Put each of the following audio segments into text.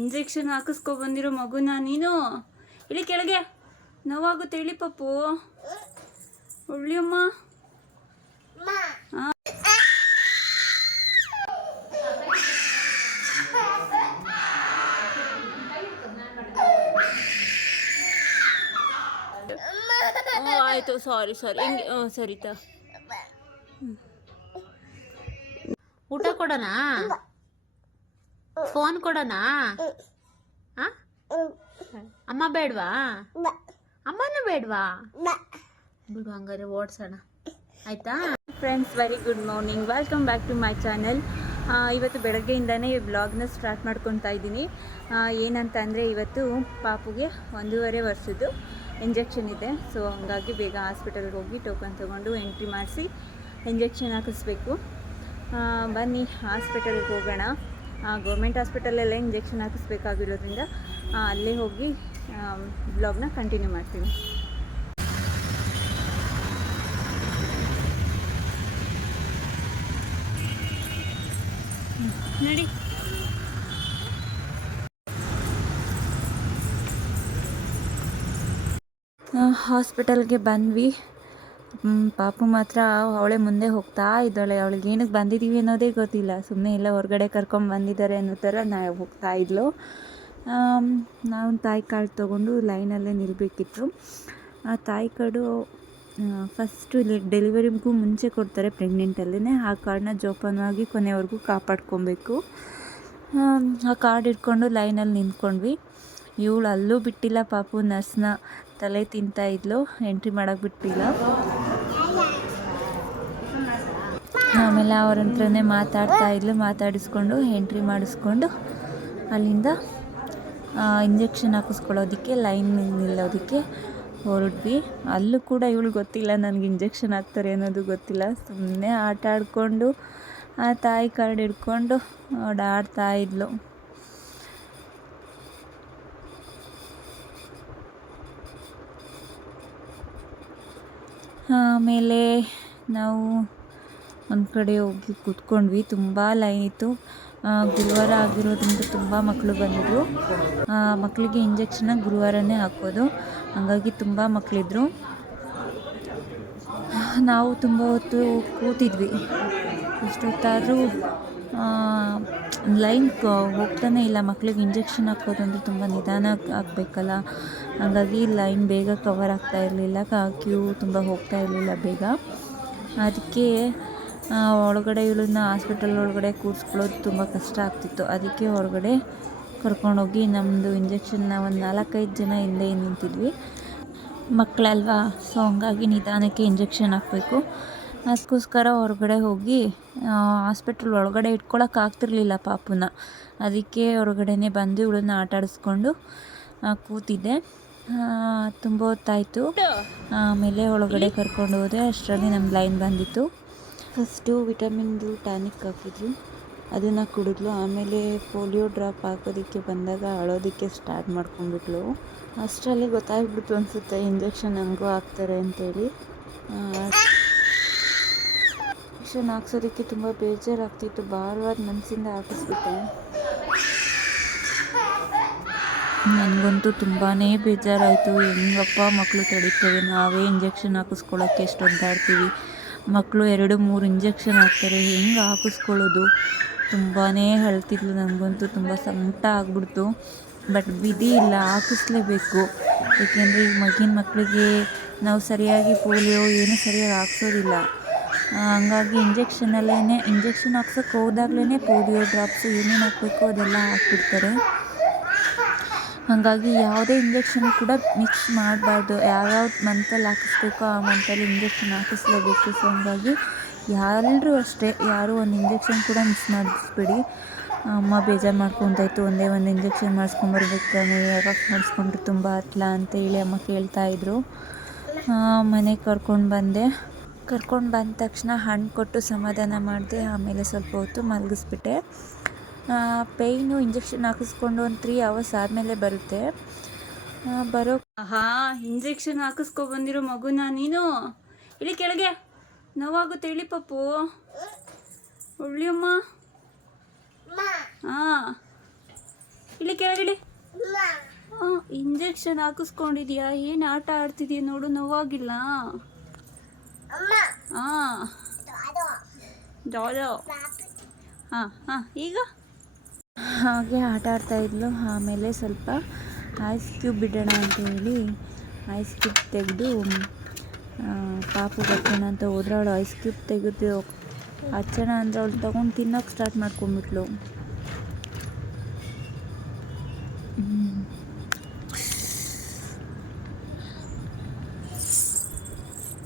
Injection ಹಾಕಿಸ್ಕೊ ಬಂದಿರೋ ಮಗುನ ನೀನು. ಇಲ್ಲಿ ಕೆಳಗೆ ನೋವಾಗುತ್ತೆ ಹೇಳಿ ಪಪ್ಪು. ಒಳ್ಳೆಯಮ್ಮ. ಆಯಿತು, ಸಾರಿ ಹಿಂಗೆ. ಸರಿತಾ ಊಟ ಕೊಡೋಣ, ಫೋನ್ ಕೊಡೋಣ. ಅಮ್ಮ ಬೇಡ್ವಾ? ಅಮ್ಮನೂ ಬೇಡ್ವಾ? ಬಿಡು, ಹಂಗಾರೆ ಓಡ್ಸೋಣ ಆಯ್ತಾ. Friends, very good morning, welcome back to my channel. ಇವತ್ತು ಬೆಳಗ್ಗೆಯಿಂದನೇ ವ್ಲಾಗ್ನ ಸ್ಟಾರ್ಟ್ ಮಾಡ್ಕೊತಾ ಇದ್ದೀನಿ. ಏನಂತ ಅಂದರೆ ಇವತ್ತು ಪಾಪುಗೆ 1.5 ವರ್ಷದ್ದು ಇಂಜೆಕ್ಷನ್ ಇದೆ. ಸೊ ಹಾಗಾಗಿ ಬೇಗ ಹಾಸ್ಪಿಟಲ್ಗೆ ಹೋಗಿ ಟೋಕನ್ ತೊಗೊಂಡು ಎಂಟ್ರಿ ಮಾಡಿಸಿ ಇಂಜೆಕ್ಷನ್ ಹಾಕಿಸ್ಬೇಕು. ಬನ್ನಿ ಹಾಸ್ಪಿಟಲ್ಗೆ ಹೋಗೋಣ. ಗೌರ್ಮೆಂಟ್ ಹಾಸ್ಪಿಟಲಲ್ಲೇ ಇಂಜೆಕ್ಷನ್ ಹಾಕಿಸ್ಬೇಕಾಗಿರೋದ್ರಿಂದ ಅಲ್ಲೇ ಹೋಗಿ ಬ್ಲಾಗ್ನ ಕಂಟಿನ್ಯೂ ಮಾಡ್ತೀನಿ. ನೋಡಿ, ಹಾಸ್ಪಿಟಲ್ಗೆ ಬಂದ್ವಿ. ಪಾಪು ಮಾತ್ರ ಅವಳೇ ಮುಂದೆ ಹೋಗ್ತಾ ಇದ್ದಾಳೆ. ಅವಳಿಗೆ ಏನಕ್ಕೆ ಬಂದಿದ್ದೀವಿ ಅನ್ನೋದೇ ಗೊತ್ತಿಲ್ಲ. ಸುಮ್ಮನೆ ಎಲ್ಲ ಹೊರಗಡೆ ಕರ್ಕೊಂಡು ಬಂದಿದ್ದಾರೆ ಅನ್ನೋ ಥರ ನಾವು ಹೋಗ್ತಾ ಇದ್ಲು. ನಾವು ತಾಯಿ ಕಾರ್ಡ್ ತೊಗೊಂಡು ಲೈನಲ್ಲೇ ನಿಲ್ಲಬೇಕಿತ್ತು. ಆ ತಾಯಿ ಕಾರ್ಡು ಫಸ್ಟು ಡೆಲಿವರಿಗೂ ಮುಂಚೆ ಕೊಡ್ತಾರೆ ಪ್ರೆಗ್ನೆಂಟಲ್ಲೇ. ಆ ಕಾರ್ಡನ್ನ ಜೋಪಾನವಾಗಿ ಕೊನೆವರೆಗೂ ಕಾಪಾಡ್ಕೊಬೇಕು. ಆ ಕಾರ್ಡ್ ಇಟ್ಕೊಂಡು ಲೈನಲ್ಲಿ ನಿಂತ್ಕೊಂಡ್ವಿ. ಇವಳು ಅಲ್ಲೂ ಬಿಟ್ಟಿಲ್ಲ ಪಾಪು, ನರ್ಸ್ನ ತಲೆ ತಿಂತಾ ಇದ್ಲು, ಎಂಟ್ರಿ ಮಾಡೋಕ್ಕೆ ಬಿಟ್ಟಿಲ್ಲ. ಆಮೇಲೆ ಅವ್ರ ಹತ್ರನೇ ಮಾತಾಡ್ತಾ ಇದ್ಲು. ಮಾತಾಡಿಸ್ಕೊಂಡು ಎಂಟ್ರಿ ಮಾಡಿಸ್ಕೊಂಡು ಅಲ್ಲಿಂದ ಇಂಜೆಕ್ಷನ್ ಹಾಕಿಸ್ಕೊಳ್ಳೋದಕ್ಕೆ ಲೈನ್ ನಿಲ್ಲೋದಕ್ಕೆ ಹೊರಡ್ವಿ. ಅಲ್ಲೂ ಕೂಡ ಇವಳು ಗೊತ್ತಿಲ್ಲ ನನಗೆ ಇಂಜೆಕ್ಷನ್ ಹಾಕ್ತಾರೆ ಅನ್ನೋದು ಗೊತ್ತಿಲ್ಲ. ಸುಮ್ಮನೆ ಆಟ ಆಡಿಕೊಂಡು ಆ ತಾಯಿ ಕಾರ್ಡ್ ಹಿಡ್ಕೊಂಡು ಓಡಾಡ್ತಾ ಇದ್ಲು. ಆಮೇಲೆ ನಾವು ಒಂದು ಕಡೆ ಹೋಗಿ ಕೂತ್ಕೊಂಡ್ವಿ. ತುಂಬ ಲೈನ್ ಇತ್ತು. ಗುರುವಾರ ಆಗಿರೋದ್ರಿಂದ ತುಂಬ ಮಕ್ಕಳು ಬಂದಿದ್ರು. ಮಕ್ಕಳಿಗೆ ಇಂಜೆಕ್ಷನ್ನ ಗುರುವಾರನೇ ಹಾಕೋದು, ಹಾಗಾಗಿ ತುಂಬ ಮಕ್ಕಳಿದ್ರು. ನಾವು ತುಂಬ ಹೊತ್ತು ಕೂತಿದ್ವಿ. ಇಷ್ಟೊತ್ತಾದರೂ ಲೈನ್ ಹೋಗ್ತಾನೆ ಇಲ್ಲ. ಮಕ್ಕಳಿಗೆ ಇಂಜೆಕ್ಷನ್ ಹಾಕೋದಂದ್ರೆ ತುಂಬ ನಿಧಾನ ಆಗಬೇಕಲ್ಲ, ಹಾಗಾಗಿ ಲೈನ್ ಬೇಗ ಕವರ್ ಆಗ್ತಾ ಇರಲಿಲ್ಲ. ಕ್ಯೂ ತುಂಬ ಹೋಗ್ತಾ ಇರಲಿಲ್ಲ ಬೇಗ. ಅದಕ್ಕೆ ಒಳಗಡೆ ಇವಳನ್ನ ಹಾಸ್ಪಿಟಲ್ ಒಳಗಡೆ ಕೂರಿಸ್ಕೊಳ್ಳೋದು ತುಂಬ ಕಷ್ಟ ಆಗ್ತಿತ್ತು. ಅದಕ್ಕೆ ಹೊರಗಡೆ ಕರ್ಕೊಂಡೋಗಿ ನಮ್ಮದು ಇಂಜೆಕ್ಷನ್ನ ಒಂದು 4-5 ಜನ ಹಿಂದೆ ನಿಂತಿದ್ವಿ. ಮಕ್ಕಳಲ್ವಾ, ಸೊ ಹಂಗಾಗಿ ನಿಧಾನಕ್ಕೆ ಇಂಜೆಕ್ಷನ್ ಹಾಕಬೇಕು. ಅದಕ್ಕೋಸ್ಕರ ಹೊರಗಡೆ ಹೋಗಿ ಹಾಸ್ಪಿಟಲ್ ಒಳಗಡೆ ಇಟ್ಕೊಳ್ಳೋಕ್ಕಾಗ್ತಿರ್ಲಿಲ್ಲ ಪಾಪುನ. ಅದಕ್ಕೆ ಹೊರಗಡೆನೇ ಬಂದು ಇವಳನ್ನ ಆಟ ಆಡಿಸ್ಕೊಂಡು ಕೂತಿದ್ದೆ. ತುಂಬ ಹೊತ್ತಾಯಿತು. ಆಮೇಲೆ ಒಳಗಡೆ ಕರ್ಕೊಂಡು ಹೋದೆ. ಅಷ್ಟರಲ್ಲಿ ನಮ್ಮ ಲೈನ್ ಬಂದಿತ್ತು. ಫಸ್ಟು ವಿಟಮಿನ್ದು ಟಾನಿಕ್ ಹಾಕಿದ್ರು, ಅದನ್ನು ಕುಡಿದ್ಲು. ಆಮೇಲೆ ಪೋಲಿಯೋ ಡ್ರಾಪ್ ಹಾಕೋದಕ್ಕೆ ಬಂದಾಗ ಅಳೋದಕ್ಕೆ ಸ್ಟಾರ್ಟ್ ಮಾಡ್ಕೊಂಡ್ಬಿಟ್ಲು. ಅಷ್ಟರಲ್ಲಿ ಗೊತ್ತಾಗ್ಬಿಡ್ತು ಅನಿಸುತ್ತೆ ಇಂಜೆಕ್ಷನ್ ನನಗೂ ಹಾಕ್ತಾರೆ ಅಂತೇಳಿ. ಇಂಜೆಕ್ಷನ್ ಹಾಕ್ಸೋದಕ್ಕೆ ತುಂಬ ಬೇಜಾರಾಗ್ತಿತ್ತು. ಭಾರವಾದ ಮನಸ್ಸಿಂದ ಹಾಕಿಸ್ಬಿಟ್ಟೆ. ನನಗಂತೂ ತುಂಬಾ ಬೇಜಾರಾಯಿತು. ಹೆಂಗಪ್ಪ ಮಕ್ಕಳು ತಡೀತೇವೆ, ನಾವೇ ಇಂಜೆಕ್ಷನ್ ಹಾಕಿಸ್ಕೊಳ್ಳೋಕ್ಕೆ ಎಷ್ಟು ಒದ್ದಾಡ್ತೀವಿ. ಮಕ್ಕಳು 2-3 ಇಂಜೆಕ್ಷನ್ ಹಾಕ್ತಾರೆ, ಹೆಂಗೆ ಹಾಕಿಸ್ಕೊಳ್ಳೋದು? ತುಂಬಾ ಅಳ್ತಿದ್ಲು. ನನಗಂತೂ ತುಂಬ ಸಂಕಟ ಆಗ್ಬಿಡ್ತು. ಬಟ್ ವಿಧಿ ಇಲ್ಲ, ಹಾಕಿಸ್ಲೇಬೇಕು. ಏಕೆಂದರೆ ಈ ಮಕ್ಕಳಿಗೆ ನಾವು ಸರಿಯಾಗಿ ಪೋಲಿಯೋ ಏನೂ ಸರಿಯಾಗಿ ಹಾಕ್ಸೋದಿಲ್ಲ. ಹಂಗಾಗಿ ಇಂಜೆಕ್ಷನ್ ಹಾಕ್ಸೋಕ್ಕೆ ಹೋದಾಗ್ಲೇ ಪೋಲಿಯೋ ಡ್ರಾಪ್ಸು ಏನೇನು ಹಾಕಬೇಕು ಅದೆಲ್ಲ ಹಾಕ್ಬಿಡ್ತಾರೆ. ಹಾಗಾಗಿ ಯಾವುದೇ ಇಂಜೆಕ್ಷನ್ ಕೂಡ ಮಿಕ್ಸ್ ಮಾಡಬಾರ್ದು. ಯಾವ್ಯಾವ ಮಂತಲ್ಲಿ ಹಾಕಿಸ್ಬೇಕೋ ಆ ಮಂತಲ್ಲಿ ಇಂಜೆಕ್ಷನ್ ಹಾಕಿಸ್ಲೇಬೇಕು. ಸೊ ಹಂಗಾಗಿ ಎಲ್ಲರೂ ಅಷ್ಟೇ, ಯಾರೂ ಒಂದು ಇಂಜೆಕ್ಷನ್ ಕೂಡ ಮಿಸ್ ಮಾಡಿಸ್ಬೇಡಿ. ಅಮ್ಮ ಬೇಜಾರು ಮಾಡ್ಕೊತಾಯಿತ್ತು. ಒಂದೇ ಒಂದು ಇಂಜೆಕ್ಷನ್ ಮಾಡಿಸ್ಕೊಂಬರ್ಬೇಕು ತಾನೆ, ಯಾವಾಗ ಮಾಡಿಸ್ಕೊಂಡ್ರೆ ತುಂಬ ಹತ್ಲ ಅಂತ ಹೇಳಿ ಅಮ್ಮ ಕೇಳ್ತಾಯಿದ್ರು. ಮನೆಗೆ ಕರ್ಕೊಂಡು ಬಂದ ತಕ್ಷಣ ಹಣ್ಣು ಕೊಟ್ಟು ಸಮಾಧಾನ ಮಾಡಿದೆ. ಆಮೇಲೆ ಸ್ವಲ್ಪ ಹೊತ್ತು ಮಲಗಿಸ್ಬಿಟ್ಟೆ. ಪೇಯ್ನು ಇಂಜೆಕ್ಷನ್ ಹಾಕಿಸ್ಕೊಂಡು ಒಂದು 3 hours ಆದಮೇಲೆ ಬರುತ್ತೆ. ಇಂಜೆಕ್ಷನ್ ಹಾಕಿಸ್ಕೊ ಬಂದಿರೋ ಮಗುನ ನೀನು. ಇಲ್ಲಿ ಕೆಳಗೆ ನೋವಾಗುತ್ತೆ ಹೇಳಿ ಪಪ್ಪು. ಒಳ್ಳೆಯಮ್ಮ. ಇಲ್ಲಿ ಕೆಳಗಡೆ. ಇಂಜೆಕ್ಷನ್ ಹಾಕಿಸ್ಕೊಂಡಿದ್ಯಾ? ಏನು ಆಟ ಆಡ್ತಿದ್ಯಾ ನೋಡು, ನೋವಾಗಿಲ್ಲ? ಹಾಂ ಜಾಜೋ. ಹಾಂ ಈಗ ಹಾಗೆ ಆಟ ಆಡ್ತಾ ಇದ್ಲು. ಆಮೇಲೆ ಸ್ವಲ್ಪ ಐಸ್ ಕ್ಯೂಬ್ ಬಿಡೋಣ ಅಂತ ಹೇಳಿ ಐಸ್ ಕ್ಯೂಬ್ ತೆಗೆದು ಪಾಪು ಹಚ್ಚೋಣ ಅಂತ ಹೋದ್ರೆ ಅವಳು ಐಸ್ ಕ್ಯೂಬ್ ತೆಗೆದು ಹಚ್ಚೋಣ ಅಂದರೆ ಅವಳು ತೊಗೊಂಡು ತಿನ್ನೋಕೆ ಸ್ಟಾರ್ಟ್ ಮಾಡ್ಕೊಂಡ್ಬಿಟ್ಲು.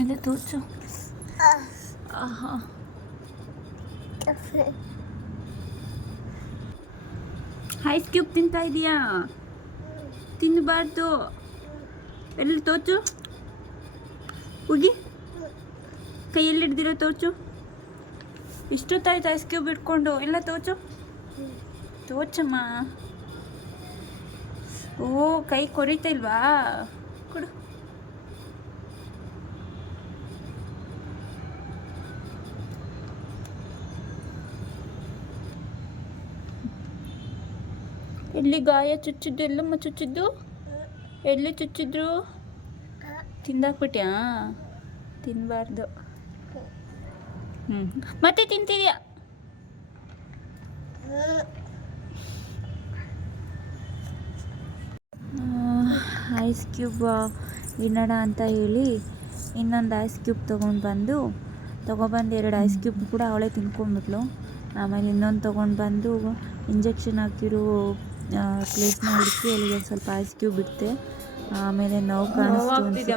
ಎಲ್ಲ ತೋರ್ಸು. ಐಸ್ ಕ್ಯೂಬ್ ತಿಂತಾ ಇದೀಯಾ? ತಿನ್ನಬಾರ್ದು. ಎಲ್ಲ ತೋರ್ಸು. ಹೋಗಿ ಕೈಯಲ್ಲಿ ಹಿಡ್ದಿರೋ ತೋರ್ಸು. ಇಷ್ಟೊತ್ತಾಯ್ತು ಐಸ್ ಕ್ಯೂಬ್ ಇಟ್ಕೊಂಡು. ಎಲ್ಲ ತೋರ್ಸು, ತೋರ್ಸಮ್ಮ. ಓ, ಕೈ ಕೊರಿತಾ ಇಲ್ವಾ? ಕೊಡು. ಎಲ್ಲಿ ಗಾಯ ಚುಚ್ಚಿದ್ದು? ಎಲ್ಲಮ್ಮ ಚುಚ್ಚಿದ್ದು? ಎಲ್ಲಿ ಚುಚ್ಚಿದ್ರು? ತಿಂದಾಕ್ಬಿಟ್ಯಾ? ತಿನ್ನಬಾರ್ದು. ಮತ್ತೆ ತಿಂತಿದ್ಯಾ? ಐಸ್ ಕ್ಯೂಬ್ ತಿನ್ನೋಣ ಅಂತ ಹೇಳಿ ಇನ್ನೊಂದು ಐಸ್ ಕ್ಯೂಬ್ ತೊಗೊಂಡ್ಬಂದು 2 ಐಸ್ ಕ್ಯೂಬ್ ಕೂಡ ಅವಳೇ ತಿನ್ಕೊಂಡ್ಬಿಟ್ಲು. ಆಮೇಲೆ ಇನ್ನೊಂದು ತೊಗೊಂಡ್ಬಂದು ಇಂಜೆಕ್ಷನ್ ಹಾಕಿರೋ ಪ್ಲೇಸ್ನ ಹುಡುಕಿ ಅಲ್ಲಿಗೆ ಸ್ವಲ್ಪ ಐಸ್ ಕ್ಯೂಬ್ ಇಡ್ತೆ. ಆಮೇಲೆ ನೋವು ಕಾಣಿಸ್ತು ಅನ್ಸುತ್ತೆ.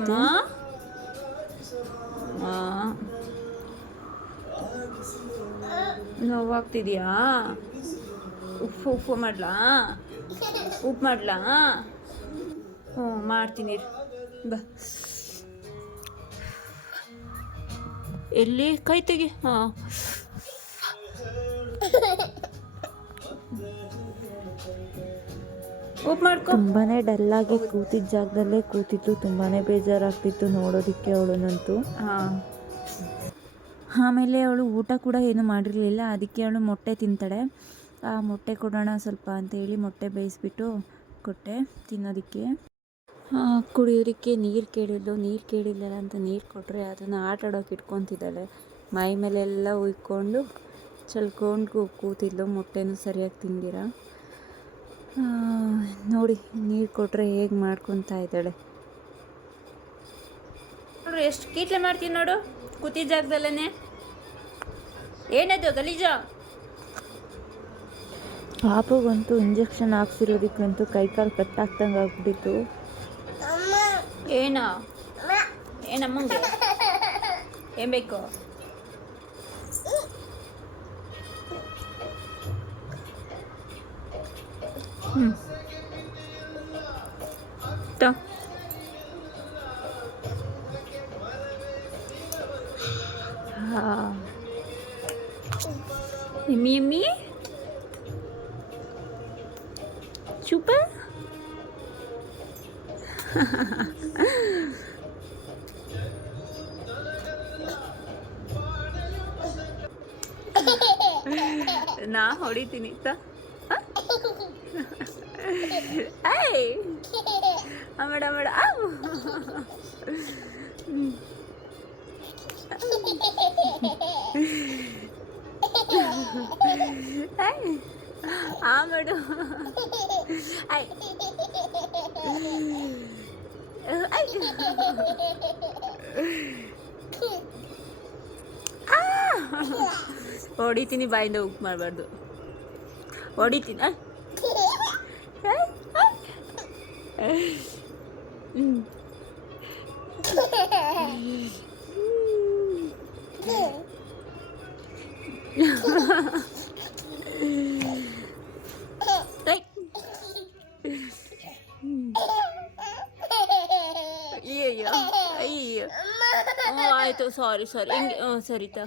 ನೋವಾಗ್ತಿದ್ಯಾ? ಉಪ್ಪು ಮಾಡ್ಲಾ? ಉಪ್ಪು ಮಾಡ್ಲಾ? ಹ್ಞೂ ಮಾಡ್ತೀನಿ ಬಾ. ಎಲ್ಲಿ? ಕೈ ತೆಗಿ. ಹಾಂ, ತುಂಬಾನೇ ಡಲ್ಲಾಗಿ ಕೂತಿದ್ದ ಜಾಗದಲ್ಲೇ ಕೂತಿತ್ತು. ತುಂಬಾನೇ ಬೇಜಾರಾಗ್ತಿತ್ತು ನೋಡೋದಕ್ಕೆ ಅವಳನ್ನಂತೂ. ಆಮೇಲೆ ಅವಳು ಊಟ ಕೂಡ ಏನು ಮಾಡಿರಲಿಲ್ಲ. ಅದಕ್ಕೆ ಅವಳು ಮೊಟ್ಟೆ ತಿಂತಾಳೆ. ಆ ಮೊಟ್ಟೆ ಕೊಡೋಣ ಸ್ವಲ್ಪ ಅಂತೇಳಿ ಮೊಟ್ಟೆ ಬೇಯಿಸ್ಬಿಟ್ಟು ಕೊಟ್ಟೆ ತಿನ್ನೋದಕ್ಕೆ. ಕುಡಿಯೋದಕ್ಕೆ ನೀರು ಕೇಳಿದ್ಲು. ನೀರು ಕೇಳಿಲ್ಲ ಅಂತ ನೀರು ಕೊಟ್ಟರೆ ಅದನ್ನು ಆಟ ಆಡೋಕೆ ಇಟ್ಕೊತಿದ್ದಾಳೆ. ಮೈ ಮೇಲೆಲ್ಲ ಉಯ್ಕೊಂಡು ಚಲ್ಕೊಂಡು ಕೂತಿದ್ಲು. ಮೊಟ್ಟೆನೂ ಸರಿಯಾಗಿ ತಿಂದಿರ. ನೋಡಿ, ನೀರು ಕೊಟ್ಟರೆ ಹೇಗೆ ಮಾಡ್ಕೊತಾ ಇದ್ದಾಳೆ ನೋಡ್ರಿ. ಎಷ್ಟು ಕೀಟ್ಲೆ ಮಾಡ್ತೀನಿ ನೋಡು ಕೂತಿದ್ದ ಜಾಗದಲ್ಲೇ. ಏನದು ಗಲೀಜ? ಪಾಪಗಂತೂ ಇಂಜೆಕ್ಷನ್ ಹಾಕ್ಸಿರೋದಕ್ಕಂತೂ ಕೈಕಾಲು ಕಟ್ಟಾಗ್ತಂಗೆ ಆಗ್ಬಿಟ್ಟಿತ್ತು. ಏನಮ್ಮಂಗೆ ಏನು ಬೇಕು? ಎಮ್ಮಿ ಸೂಪರ್. ನಾ ಹೊಡಿತೀನಿ ಅಮಡ ಆಮಡು ಹೊಡಿತೀನಿ. ಬಾಯಿಂದ ಉಪ್ಪು ಮಾಡಬಾರ್ದು. ಹೊಡಿತೀನಿ. ಅಯ್ಯೋ ಆಯಿತು, ಸಾರಿ ಹಿಂಗೆ. ಸರಿತಾ.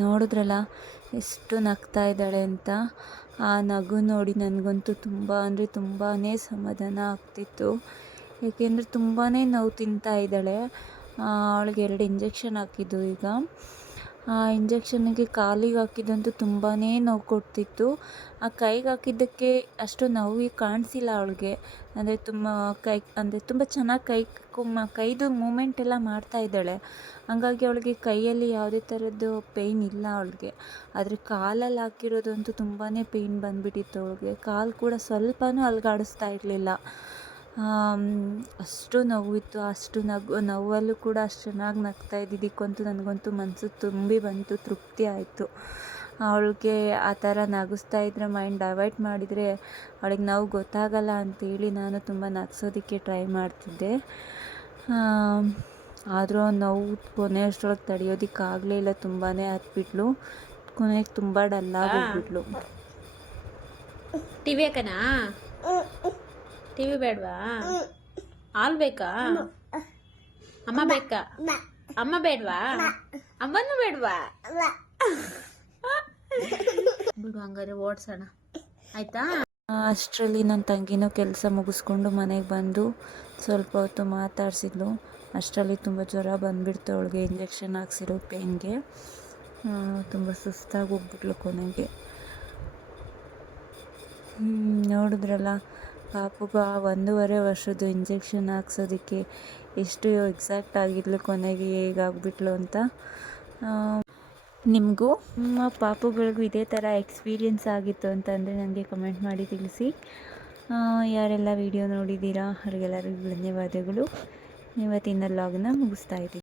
ನೋಡಿದ್ರಲ್ಲ ಎಷ್ಟು ನಗ್ತಾ ಇದ್ದಾಳೆ ಅಂತ. ಆ ನಗು ನೋಡಿ ನನಗಂತೂ ತುಂಬ ಅಂದರೆ ತುಂಬಾ ಸಮಾಧಾನ ಆಗ್ತಿತ್ತು. ಏಕೆಂದರೆ ತುಂಬಾ ನೋವು ತಿಂತಾ ಇದ್ದಾಳೆ. ಅವಳಿಗೆ 2 ಇಂಜೆಕ್ಷನ್ ಹಾಕಿದ್ದು ಈಗ. ಆ ಇಂಜೆಕ್ಷನ್ನಿಗೆ ಕಾಲಿಗೆ ಹಾಕಿದ್ದಂತೂ ತುಂಬಾ ನೋವು ಕೊಡ್ತಿತ್ತು. ಆ ಕೈಗೆ ಹಾಕಿದ್ದಕ್ಕೆ ಅಷ್ಟು ನೋವು ಕಾಣಿಸಿಲ್ಲ ಅವಳಿಗೆ. ಅಂದರೆ ತುಂಬ ಚೆನ್ನಾಗಿ ಕೈದು ಮೂಮೆಂಟ್ ಎಲ್ಲ ಮಾಡ್ತಾ ಇದ್ದಾಳೆ. ಹಾಗಾಗಿ ಅವಳಿಗೆ ಕೈಯಲ್ಲಿ ಯಾವುದೇ ಥರದ್ದು ಪೇಯ್ನ್ ಇಲ್ಲ ಅವಳಿಗೆ. ಆದರೆ ಕಾಲಲ್ಲಿ ಹಾಕಿರೋದಂತೂ ತುಂಬಾ ಪೇಯ್ನ್ ಬಂದುಬಿಟ್ಟಿತ್ತು ಅವಳಿಗೆ. ಕಾಲು ಕೂಡ ಸ್ವಲ್ಪನೂ ಅಲುಗಾಡಿಸ್ತಾ ಇರಲಿಲ್ಲ. ಅಷ್ಟು ನೋವಿತ್ತು. ಅಷ್ಟು ನೋವಲ್ಲೂ ಕೂಡ ಅಷ್ಟು ಚೆನ್ನಾಗಿ ನಗ್ತಾ ಇದ್ದಿದ್ದಕ್ಕಂತೂ ನನಗಂತೂ ಮನಸ್ಸು ತುಂಬಿ ಬಂತು, ತೃಪ್ತಿ ಆಯಿತು. ಅವಳಿಗೆ ಆ ಥರ ನಗಿಸ್ತಾ ಇದ್ದರೆ ಮೈಂಡ್ ಡೈವರ್ಟ್ ಮಾಡಿದರೆ ಅವಳಿಗೆ ನೋವು ಗೊತ್ತಾಗಲ್ಲ ಅಂತೇಳಿ ನಾನು ತುಂಬ ನಗಿಸೋದಕ್ಕೆ ಟ್ರೈ ಮಾಡ್ತಿದ್ದೆ. ಆದರೂ ನೋವು ಕೊನೆಯಷ್ಟರೊಳಗೆ ತಡೆಯೋದಕ್ಕಾಗಲೇ ಇಲ್ಲ, ತುಂಬಾ ಹತ್ಬಿಟ್ಲು. ಕೊನೆಗೆ ತುಂಬ ಡಲ್ಲಾಗಿ ಹೋಗ್ಬಿಟ್ಲು. ಟಿವಿ ಯಾಕನಾ? ಟಿವಿ ಬೇಡವಾ? ಹಾಲು ಬೇಕಾ? ಅಮ್ಮ ಬೇಕಾ? ಅಮ್ಮ ಬೇಡವಾ? ಅಮ್ಮನೂ ಬೇಡವಾ? ಬಿಡು, ಹಂಗಾರೆ ಓಡ್ಸೋಣ ಆಯ್ತಾ? ಅಷ್ಟರಲ್ಲಿ ನನ್ನ ತಂಗಿನೂ ಕೆಲಸ ಮುಗಿಸ್ಕೊಂಡು ಮನೆಗೆ ಬಂದು ಸ್ವಲ್ಪ ಹೊತ್ತು ಮಾತಾಡಿಸಿದ್ಲು. ಅಷ್ಟರಲ್ಲಿ ತುಂಬ ಜ್ವರ ಬಂದುಬಿಡ್ತು ಅವಳಿಗೆ, ಇಂಜೆಕ್ಷನ್ ಹಾಕ್ಸಿರೋ ಪೇಯ್ನ್ಗೆ. ತುಂಬ ಸುಸ್ತಾಗಿ ಹೋಗ್ಬಿಟ್ಲು ಕೊನೆಗೆ. ನೋಡಿದ್ರಲ್ಲ, ಪಾಪುಗ 1.5 ವರ್ಷದ್ದು ಇಂಜೆಕ್ಷನ್ ಹಾಕ್ಸೋದಕ್ಕೆ ಎಷ್ಟು ಎಕ್ಸಾಕ್ಟ್ ಆಗಿದ್ಲು, ಕೊನೆಗೆ ಹೇಗಾಗ್ಬಿಟ್ಲು ಅಂತ. ನಿಮಗೂ ನಿಮ್ಮ ಪಾಪುಗಳಿಗೂ ಇದೇ ಥರ ಎಕ್ಸ್ಪೀರಿಯೆನ್ಸ್ ಆಗಿತ್ತು ಅಂತಂದರೆ ನನಗೆ ಕಮೆಂಟ್ ಮಾಡಿ ತಿಳಿಸಿ. ಯಾರೆಲ್ಲ ವಿಡಿಯೋ ನೋಡಿದ್ದೀರಾ ಅವ್ರಿಗೆಲ್ಲರಿಗೂ ಧನ್ಯವಾದಗಳು. ಇವತ್ತಿನ ವ್ಲಾಗ್ನ ಮುಗಿಸ್ತಾ ಇದ್ದೀನಿ.